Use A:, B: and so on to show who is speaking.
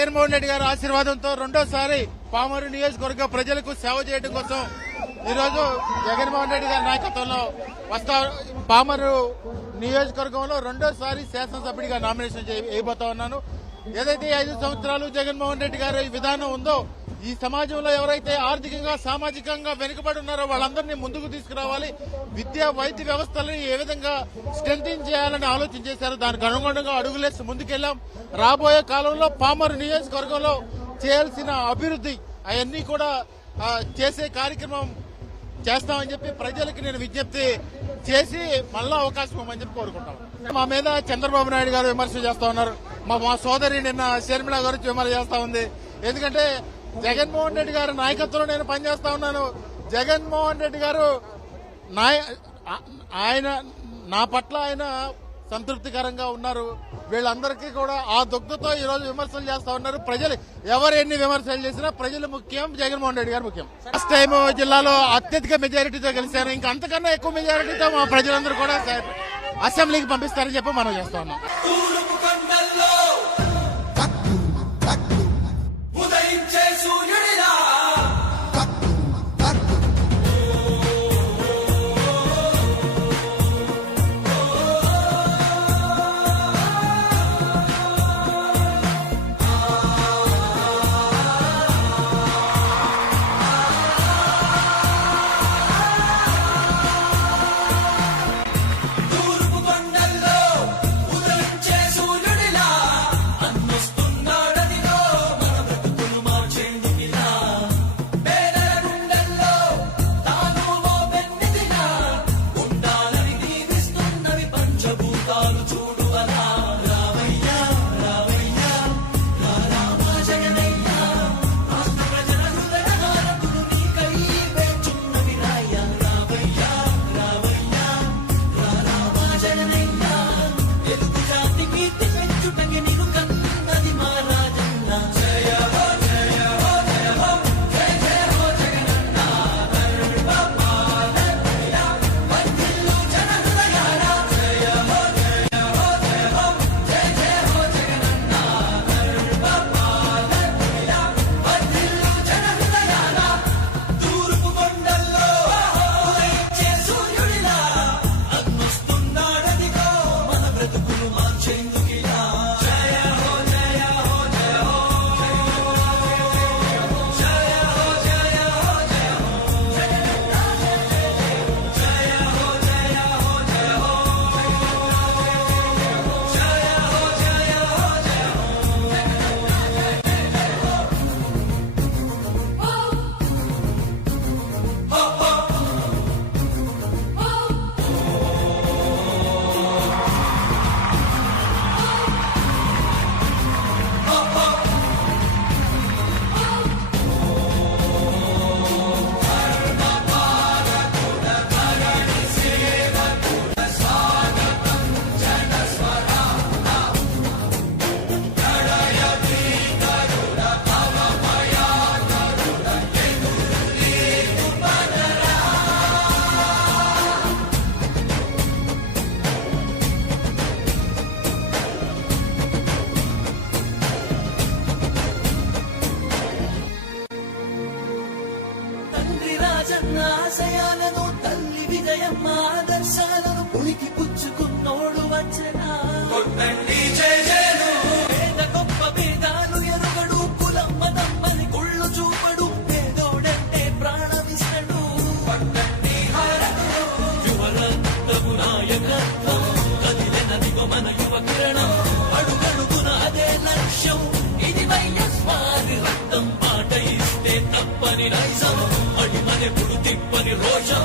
A: జగన్మోహన్ రెడ్డి గారి ఆశీర్వాదంతో రెండోసారి పామరు నియోజకవర్గ ప్రజలకు సేవ చేయడం కోసం ఈరోజు జగన్మోహన్ రెడ్డి గారి నాయకత్వంలో వస్తా పామరు నియోజకవర్గంలో రెండోసారి శాసనసభ్యుడిగా నామినేషన్ చేయబోతా ఉన్నాను. ఏదైతే ఐదు సంవత్సరాలు జగన్మోహన్ రెడ్డి గారి విధానం ఉందో ఈ సమాజంలో ఎవరైతే ఆర్థికంగా సామాజికంగా వెనుకబడి ఉన్నారో వాళ్ళందరినీ ముందుకు తీసుకురావాలి. విద్యా వైద్య వ్యవస్థలను ఏ విధంగా స్ట్రెంథింగ్ చేయాలని ఆలోచన చేశారు దానికి అనుగుణంగా అడుగులేసి ముందుకెళ్ళాం రాబోయే కాలంలో పామరు నియోజకవర్గంలో చేయాల్సిన అభివృద్ధి అవన్నీ కూడా చేసే కార్యక్రమం చేస్తామని చెప్పి ప్రజలకు నేను విజ్ఞప్తి చేసి మళ్ళా అవకాశం ఇవ్వమని చెప్పి కోరుకుంటాం. మా మీద చంద్రబాబు నాయుడు గారు విమర్శ చేస్తా ఉన్నారు. మా మా సోదరి నిన్న షర్మిల గారు విమర్శ చేస్తా ఉంది. ఎందుకంటే జగన్మోహన్ రెడ్డి గారి నాయకత్వంలో నేను పనిచేస్తా ఉన్నాను. జగన్మోహన్ రెడ్డి గారు ఆయన నా పట్ల ఆయన సంతృప్తికరంగా ఉన్నారు. వీళ్ళందరికీ కూడా ఆ దుగ్ధతో ఈ రోజు విమర్శలు చేస్తా ఉన్నారు. ప్రజలు ఎవరు ఎన్ని విమర్శలు చేసినా ప్రజలు ముఖ్యం జగన్మోహన్ రెడ్డి గారు ముఖ్యం. ఫస్ట్ టైం జిల్లాలో అత్యధిక మెజారిటీతో గెలిచారు. ఇంకా అంతకన్నా ఎక్కువ మెజారిటీతో మా ప్రజలందరూ కూడా అసెంబ్లీకి పంపిస్తారని చెప్పి మనం చేస్తా ఉన్నాం.
B: Sanchez. జన్న తల్లి విజయం ఆదర్శాలను పుణికి పుచ్చుకున్నోడు వచ్చనా? నాయకుడు తిప్పని రోషం